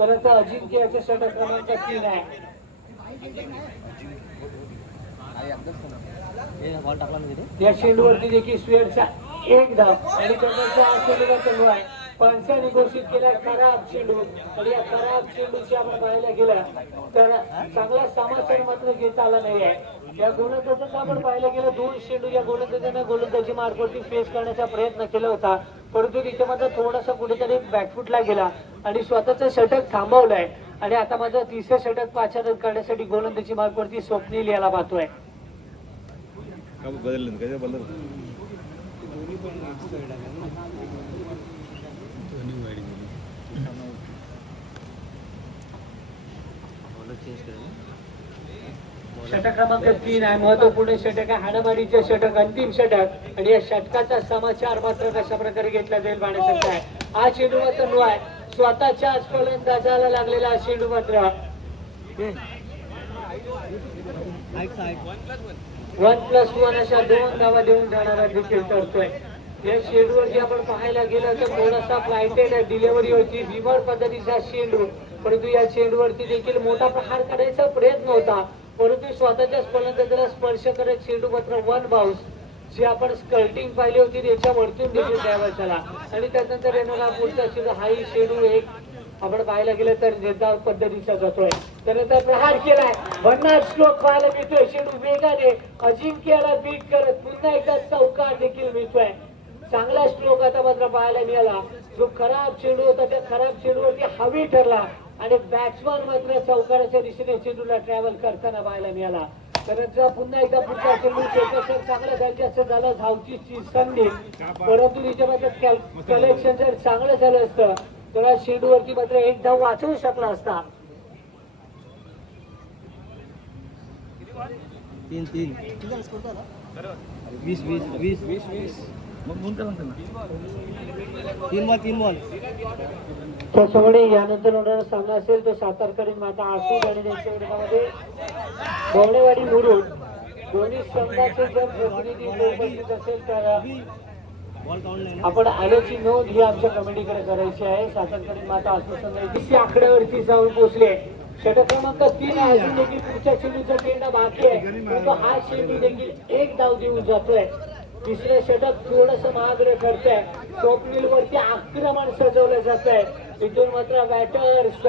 परंतु अजिंक्यच्या षटक क्रमांक 3 आहे. या चेंडूवरती देखील स्वेडचा एक धाव आणि चेंडूचा चेंडू आहे. पंचाने घोषित केला खराब चेंडू आणि या खराब चेंडूची आपण पाहायला गेलं तर चांगला समाचार मात्र घेता आला नाही आहे. या गोलंदाजांना आपण पाहायला गेलं 2 चेंडू या गोलंदाजांना गोलंदाजी मार्गावरती फेस करण्याचा प्रयत्न केला होता, परंतु तिथे मात्र थोडासा कुठेतरी बॅकफुटला गेला आणि स्वतःचं षटक थांबवलंय आणि आता माझं तिसरं षटक पाचारण करण्यासाठी गोलंदाजी मार्गावरती स्वप्नील याला पाहतोय. षटक क्रमांक 3 आहे. महत्वपूर्ण षटक आहे. हाणामारीचे षटक, अंतिम षटक आणि या षटकाचा समाचार मात्र कशा प्रकारे घेतला जाईल पाहण्यासारखा आहे. हा चेंडू मात्र आहे स्वतःच्याच फलंदाजाला लागलेला हा चेंडू मात्र 1+1 अशा 2 धावा देऊन जाणारा देखील ठरतोय. या चेंडूवरती आपण पाहायला गेलं तर थोडासा फ्लायटेड डिलिव्हरी होती, रिव्हर पद्धतीचा चेंडू, परंतु या चेंडूवरती देखील मोठा प्रहार करायचा प्रयत्न होता, परंतु स्वतःच्याच फलंदाजाला स्पर्श करत चेंडू मात्र 1 बाउन्स जी आपण स्कर्टिंग पाहिली होती त्याच्या वरतून देखील ड्रायव्हर झाला आणि त्यानंतर येणारा पुढचा चेंडू हाही चेंडू एक आपण पाहायला गेलं तर निर्धाव पद्धतीचा जातोय. त्यानंतर प्रहार केलाय, भन्नाट स्ट्रोक पाहायला मिळतोय. चेंडू वेगाने अजिंक्यला बीट करत पुन्हा एकदा चौकार देखील मिळतोय. चांगला स्ट्रोक आता मात्र पाहायला मिळाला. जो खराब चेंडू होता त्या खराब चेंडूवरती हवी ठरला आणि बॅट्समन मात्र चौकाराच्या दिशेने चेंडूला ट्रॅव्हल करताना पाहायला मिळाला. तर पुन्हा एकदा पुढचा चेंडू क्षेत्रक्षण चांगला दर्जाचं झालं, धावचीची संधी, परंतु तिच्यामध्ये कलेक्शन जर चांगलं झालं असतं तर चेंडूवरती मात्र एक धाव वाचवू शकला असता. 3-3 20 3 बॉल. त्याच्यामुळे यानंतर होणारा सामना असेल तो सातारकडील माता आसूद आणि त्यांच्या विरोधामध्ये भवडेवाडी मुरुड दोन्ही संघाचे जर प्रतिनिधी उपस्थित असेल तर आपण आल्याची नोंद ही आमच्या कमिटीकडे करायची आहे. सातारकडील माता आसूद संघाची आकड्यावरती जाऊन पोहोचले. षटक क्रमांक 3 अजून देखील पुढच्या चेंडूचा चेंडा बाकी आहे, तो हा चेंडू देखील एक धाव देऊन जातोय. तिसरे षटक थोडस महागडे ठरतंय. स्वप्नील वरती आक्रमण सजवलं जात आहे. इथून मात्र बॅटर्स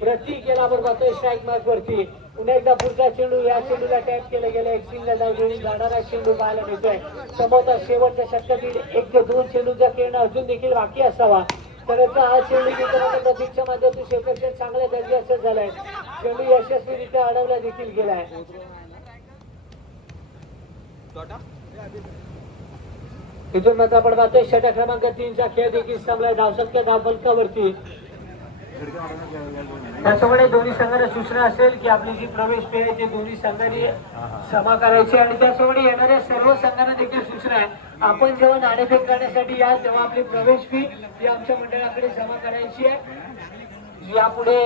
प्रतीक याला आपण पाहतोय स्ट्राईक मार्क वरती. पुन्हा एकदा पुढचा चेंडू या चेंडूला टॅप केलं गेलं, एक सिंगल धाव देऊन जाणारा चेंडू पाहायला मिळतोय. समोरचा शेवटच्या षटकातील 1 ते 2 चेंडूचा खेळणं अजून देखील बाकी असावा, परंतु हा चेंडू प्रतीकच्या माध्यमातून क्षेत्रक्षण चांगल्या दर्जाचं झालाय. चेंडू यशस्वीरित्या अडवला देखील गेलाय. इथून मात्र आपण पाहतोय षटक क्रमांक 3 चा खेळ देखील संपलाय. धावसंख्या धावफलकावरती. त्याच्यामुळे दोन्ही संघांना सूचना असेल की आपली जी प्रवेश फी आहे ते दोन्ही संघांनी जमा करायची आणि त्याच्यामुळे येणाऱ्या सर्व संघांना देखील सूचना आहे, आपण जेव्हा नाणेफेक करण्यासाठी या तेव्हा आपली प्रवेश फी ही आमच्या मंडळाकडे जमा करायची आहे. यापुढे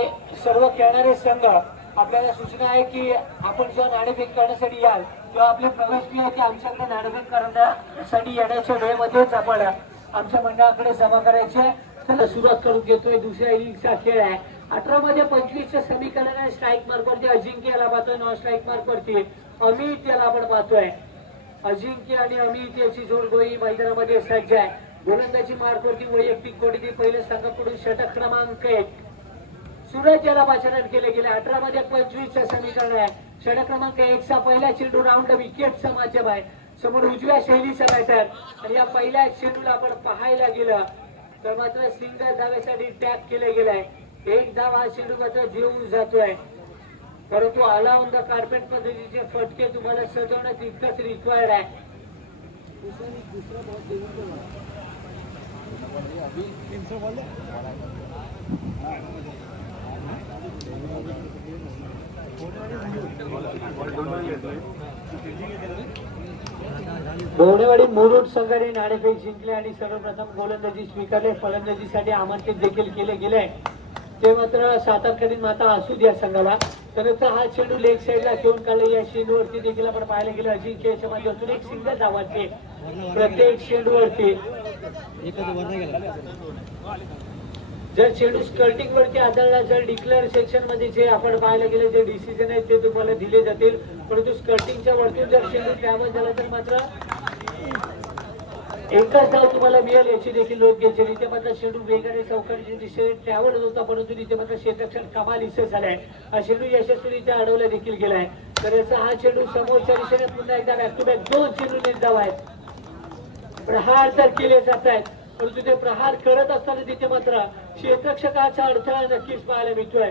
सर्व खेळणारे संघ आपल्याला सूचना आहे की आपण जेव्हा नाणेफेक करण्यासाठी याल तेव्हा आपली प्रवेश फी आहे ती आमच्याकडे नाणेफेक करण्यासाठी येण्याच्या वेळेमध्येच आपण आमच्या मंडळाकडे जमा करायची आहे. त्याला सुरुवात करून घेतोय. दुसऱ्या इनिंगचा खेळ आहे. 18 मध्ये 25च्या समीकरण स्ट्राईक मार्क वरती अजिंक्य याला पाहतोय, नॉन स्ट्राईक मार्क वरती अमित याला आपण पाहतोय. अजिंक्य आणि अमित याची जोडगोळी मैदानामध्ये सज्ज आहे. गोलंदाजी मार्क वरती वैयक्तिक कोटीतील पहिले संघाकडून षटक क्रमांक 1 सूरज याला पाचारण केले गेले. 18 मध्ये 25चं समीकरण आहे. षटक क्रमांक 1 चा पहिला चेंडू राऊंड विकेटचा माध्यम आहे. समोर उजव्या शैलीचा बॅटर आणि या पहिल्या चेंडूला आपण पाहायला गेलं तर मात्र सिंगल धावेसाठी टॅप केले गेलाय. एक धाव हा चेंडू मात्र देऊन जातोय, परंतु ऑल ऑन द कार्पेट पद्धतीचे फटके तुम्हाला सजवण्यात इतकंच रिक्वायर्ड आहे. भोवडेवाडी मुरुड संघाने नाणेफेक जिंकले आणि सर्वप्रथम गोलंदाजी स्वीकारले. फलंदाजीसाठी आमंत्रित देखील केले गेले ते मात्र सातारकडील माता आसूद या संघाला. त्यानंतर हा चेंडू लेग साईडला घेऊन काढले. या चेंडूवरती देखील आपण पाहायला गेलं अजिंक्यच्या माध्यमातून एक सिंगल धावांचे प्रत्येक चेंडूवरती जर चेंडू स्कर्टिंग वरती आदळला, जर डिक्लेअर सेक्शन मध्ये जे आपण पाहायला गेले जे डिसिजन आहेत ते तुम्हाला दिले जातील, परंतु स्कर्टिंगच्या वरतून जर चेंडू ट्रॅव्हल झाला तर मात्र एकच धाव तुम्हाला मिळेल याची देखील नोंद घ्यायची. इथे मात्र चेंडू वेगाने चौकारीच्या दिशेने ट्रॅव्हल होत होता, परंतु इथे मात्र क्षेत्ररक्षण कमाल इसे झालाय. हा चेंडू यशस्वीरित्या अडवला देखील गेलाय. तर याचा हा चेंडू समोरच्या दिशेने पुन्हा एकदा बॅक टू बॅक 2 चेंडू नेट धाव आहेत. प्रहार तर केले जात आहेत, परंतु ते प्रहार करत असताना तिथे मात्र क्षेत्ररक्षकाचा अडथळा नक्कीच पाहायला मिळतोय.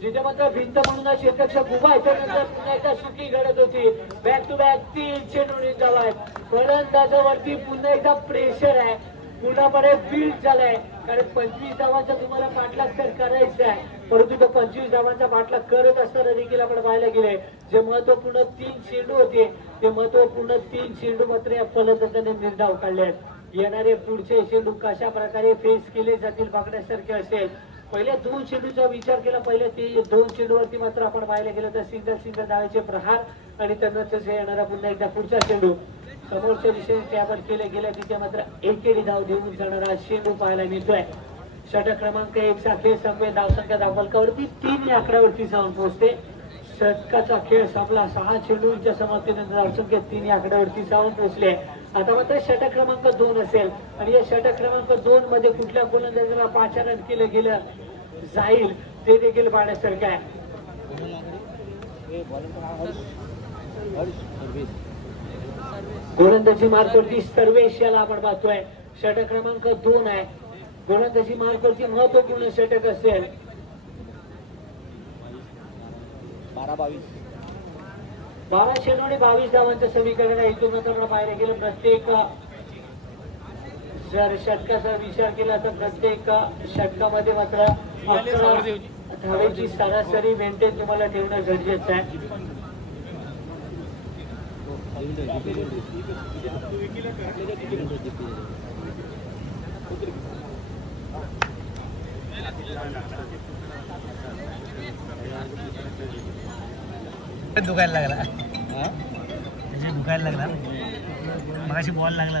जिथे मात्र भिंत म्हणून क्षेत्ररक्षक उभा आहे त्यानंतर पुन्हा एकदा चुकी घडत होती. बॅक टू बॅक 3 चेंडू नेट धाव आहेत. फलंदाजावरती पुन्हा एकदा प्रेशर आहे, पूर्णपणे बिल्ड झालाय. कारण 25 धावांचा तुम्हाला पाठलाग तर करायचा आहे, परंतु तो 25 धावांचा पाठलाग करत असताना देखील आपण पाहायला गेले जे महत्वपूर्ण 3 चेंडू होते ते महत्वपूर्ण 3 चेंडू मात्र या फलंदाजाने निर्धाव काढले आहेत. येणारे पुढचे चेंडू कशा प्रकारे फेस केले जातील बघण्यासारखे असेल. पहिल्या 2 चेंडूचा विचार केला, पहिल्या 2 चेंडूवरती मात्र आपण पाहायला गेलं तर सिंगल धावाचे प्रहार आणि त्यानंतर येणारा पुन्हा एकदा पुढचा चेंडू समोरच्या दिशेने ट्रॅव्हल केले गेल्या तिथे मात्र एकेरी धाव देऊन जाणारा चेंडू पाहायला मिळतोय. षटक क्रमांक 1 चा खेळ संपे, धावसंख्या धावफलकावरती 3 या आकड्यावरती जाऊन पोहोचते. षटकाचा खेळ संपला, 6 चेंडूंच्या समाप्तीनंतर धावसंख्या 3 या आकड्यावरती जाऊन पोहोचले. आता मात्र षटक क्रमांक 2 असेल आणि या षटक क्रमांक 2 मध्ये कुठल्या गोलंदाजाला पाचारण केलं गेलं जाईल ते देखील पाहण्यासारखं आहे. गोलंदाजी मार्कवरती सर्वेश याला आपण पाहतोय. षटक क्रमांक 2 आहे. गोलंदाजी मार्कवरती महत्वपूर्ण षटक असेल. 12 चेंडू आणि 22 धावांचं समीकरण आहे. इथून मात्र पाहायला गेलं प्रत्येक जर षटकाचा विचार केला तर प्रत्येक षटकामध्ये मात्र 11 धावेची सरासरी मेंटेन तुम्हाला ठेवणं गरजेचं आहे. दुखायला लागला, दुखायला लागला मगाशी बॉल लागला.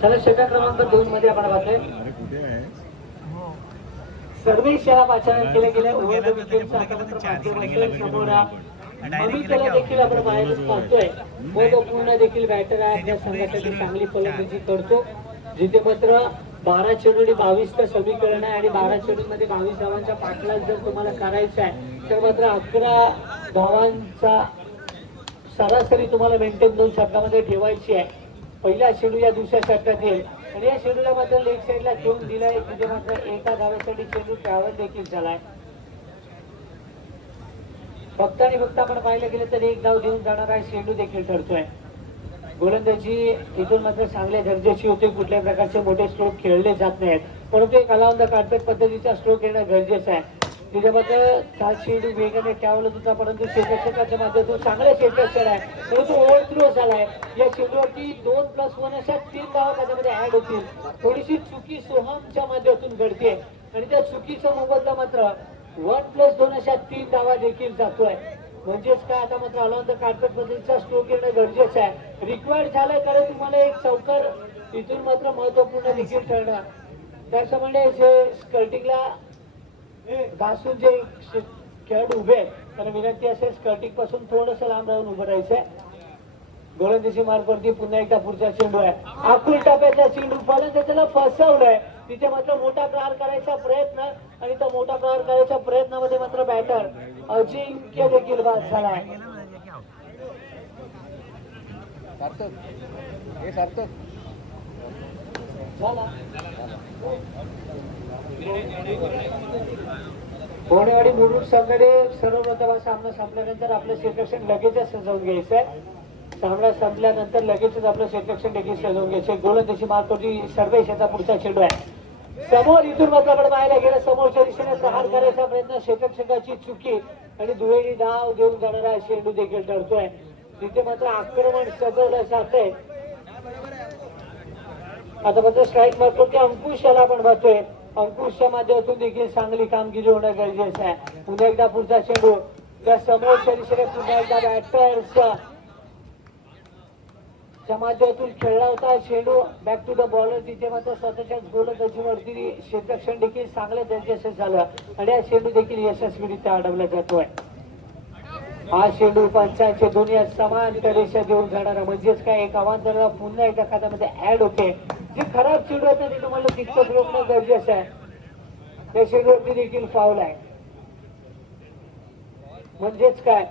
चला षटक क्रमांक 2 मध्ये आपण पाहतोय सर्वेश याला पाचारण केले गेले. ओव्हर द विकेटचा आता मात्र माध्यम असेल समोर अमितला देखील आपण पाहतोय. महत्वपूर्ण देखील बॅटर आहे, आपल्या संघासाठी चांगली फलंदाजी करतो. जिथे मात्र 12 चेंडू आणि 22 समीकरण आहे आणि 12 चेंडूमध्ये 22 धावांचा पाठलाग जर तुम्हाला करायचा आहे तर मात्र 11 धावांचा सरासरी तुम्हाला मेंटेन 2 षटकामध्ये ठेवायची आहे. पहिला चेंडू या दुसऱ्या षटकात येईल आणि या चेंडूला मात्र लेग साईडला ठेवून दिलाय. तिथे मात्र एका धावेसाठी चेंडू ट्रॅव्हल देखील झालाय. फक्त आणि फक्त आपण पाहिलं गेलं तर 1 धाव देऊन जाणारा चेंडू देखील ठरतोय. गोलंदाजी इथून मात्र चांगल्या दर्जाची होते. कुठल्याही प्रकारचे मोठे स्ट्रोक खेळले जात नाहीत, परंतु एक अलाउंड द कार्पेट पद्धतीचा स्ट्रोक येणं गरजेचं आहे. तिथे मात्र हा चेंडू वेगाने ट्रॅव्हल होता, परंतु क्षेत्ररक्षकाच्या माध्यमातून चांगला क्षेत्ररक्षण आहे, परंतु ओव्हर थ्रो झालाय. या चेंडूवरती 2+1 अशा 3 धावा त्याच्यामध्ये ऍड होतील. थोडीशी चुकी सोहमच्या माध्यमातून घडते आणि त्या चुकीचा मोबदला मात्र 1+2 अशा 3 धावा देखील जातोय. म्हणजेच काय, आता मात्र अलाउंड द कार्पेट पद्धतीचा स्ट्रोक येणं गरजेचं आहे. रिक्वायर्ड झालाय कारण तुम्हाला एक चौकार इथून मात्र महत्वपूर्ण देखील ठरणार. त्याच्यामुळे जे स्कर्टिंगला घासून जे खेळाडू उभे आहेत त्यांना विनंती असेल स्कर्टिंग पासून थोडस लांब राहून उभं राहायचंय. गोलंदाजी मार्गवरती पुन्हा एकदा पुढचा चेंडू आहे. आकुल टप्प्यातला चेंडू फलंदाजाला फसवलाय. तिथे मात्र मोठा प्रहार करायचा प्रयत्न आणि तो मोठा प्रहार करायच्या प्रयत्नामध्ये मात्र बॅटर अजिंक्य देखील बाद झालाय. भोवणेवाडी मुरुड संघाने सर्वप्रथम सामना संपल्यानंतर आपलं क्षेत्ररक्षण लगेचच सजवून घ्यायचंय. सामना संपल्यानंतर लगेचच आपलं क्षेत्ररक्षण देखील सजवून घ्यायचंय. गोलंदाजी मार्कवरती सर्वेश याचा पुढचा चेंडू आहे. समोर इथून मात्र आपण पाहायला गेलं समोरच्या दिशेने प्रहार करायचा प्रयत्न, क्षेत्ररक्षकाची चुकी आणि दुहेरी धाव देऊन जाणारा चेंडू देखील ठरतोय. तिथे मात्र आक्रमण सजवलं जातंय. आता मात्र स्ट्राईक मार्कवरती अंकुश याला आपण पाहतोय. अंकुशच्या माध्यमातून देखील चांगली कामगिरी होणं गरजेचं आहे. पुन्हा एकदा पुढचा चेंडू त्या समोरच्या दिशेने पुन्हा एकदा बॅटर्स च्या माध्यमातून खेळला होता चेंडू बॅक टू द बॉलर. तिथे मात्र स्वतःच्याच गोलंदाजीवरती क्षेत्ररक्षण देखील चांगल्या दर्जाचं झालं आणि हा चेंडू देखील यशस्वीरित्या अडवला जातोय. हा चेंडू पंचांचे दोन्ही समांतर रेषा देऊन जाणारा म्हणजेच काय एक अवांतराला पुन्हा एकदा खात्यामध्ये ऍड होते. जे खराब चेंडू होते ते तुम्हाला तितकंच रोखणं गरजेचं आहे. त्या चेंडूवरती देखील फाऊल आहे म्हणजेच काय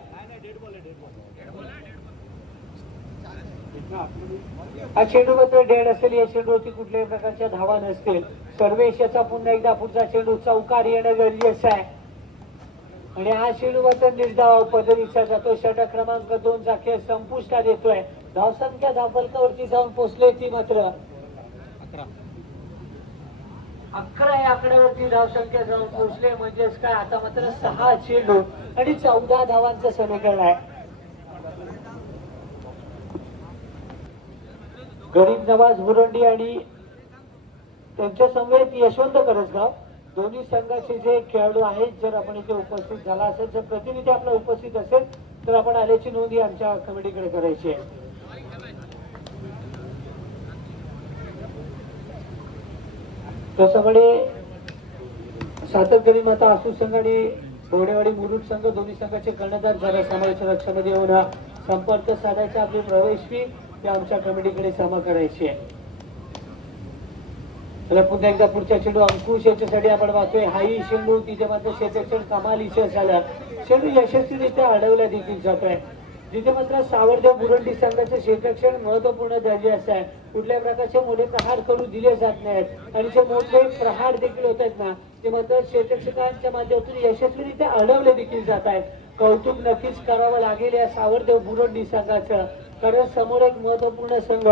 हा चेंडू मात्र डेड असेल. या चेंडूवरती कुठल्याही प्रकारच्या धावा नसतील. सर्वेशाचा पुन्हा एकदा पुढचा चेंडू चौकार येणं गरजेचं आहे आणि हा चेंडू मात्र निर्धाव पद्धतीचा जातो. षटक क्रमांक 2 चा खेळ संपुष्टात येतोय. धावसंख्या धावफलकावरती जाऊन पोहोचले ती मात्र 11 या आकड्यावरती धावसंख्या जाऊन पोहोचले म्हणजेच काय आता मात्र 6 चेंडू आणि 14 धावांचं समीकरण आहे. गरीब नवाज बुरंडी आणि त्यांच्या समवेत यशवंत करसगाव दोन्ही संघाचे जे खेळाडू आहेत जर आपण इथे उपस्थित झाला असेल, जर प्रतिनिधी आपला उपस्थित असेल तर आपण आल्याची नोंद ही आमच्या कमिटीकडे करायची आहे. त्याच्यामुळे सातत्याने माता आसू संघ आणि बोडेवाडी मुरुड संघ दोन्ही संघाचे कर्णधार झाला समावेश लक्षामध्ये येऊन संपर्क साधायचा. आपली प्रवेश फी ते आमच्या कमिटीकडे जमा करायची आहे. त्याला पुन्हा एकदा पुढच्या चेंडू अंकुश याच्यासाठी आपण पाहतोय. हाही चेंडू तिथे मात्र क्षेत्ररक्षण कमालीचं झालं. चेंडू यशस्वीरित्या अडवला देखील जातोय. जिथे मात्र सावरदेव बुरंडी संघाचं क्षेत्ररक्षण महत्वपूर्ण दर्जाचं आहे. कुठल्याही प्रकारचे मोठे प्रहार करू दिले जात नाहीत आणि जे मोठे प्रहार देखील होत आहेत ना ते मात्र क्षेत्ररक्षकांच्या माध्यमातून यशस्वीरित्या अडवले देखील जात आहेत. कौतुक नक्कीच करावं लागेल या सावरदेव बुरंडी संघाचं, कारण समोर एक महत्वपूर्ण संघ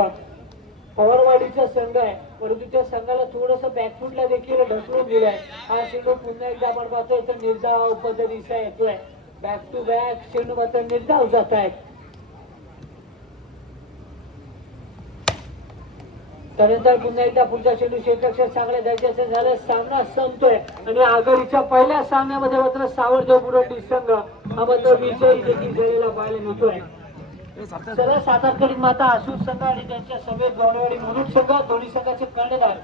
पवारवाडीचा संघ आहे परंतु त्या संघाला थोडस बॅकफुटला देखील ढकलून दिलाय. हा चेंडू पुन्हा एकदा आपण पाहतोय तर निर्धाव पद्धतीचा येतोय. बॅक टू बॅक चेंडू मात्र निर्धाव जात आहेत. त्यानंतर पुन्हा एकदा पुढचा चेंडू क्षेत्ररक्षण चांगल्या दर्जाचं झालं. सामना संपतोय आणि आघाडीच्या पहिल्या सामन्यामध्ये मात्र सावरदेव बुरंडी संघ हा मात्र विजयी देखील झालेला पाहायला मिळतोय. सरळ सातारकडील माता आसूर संघ आणि त्यांच्या समेत गवळवाडी मुरुड संघ दोन्ही संघाचे कर्णधार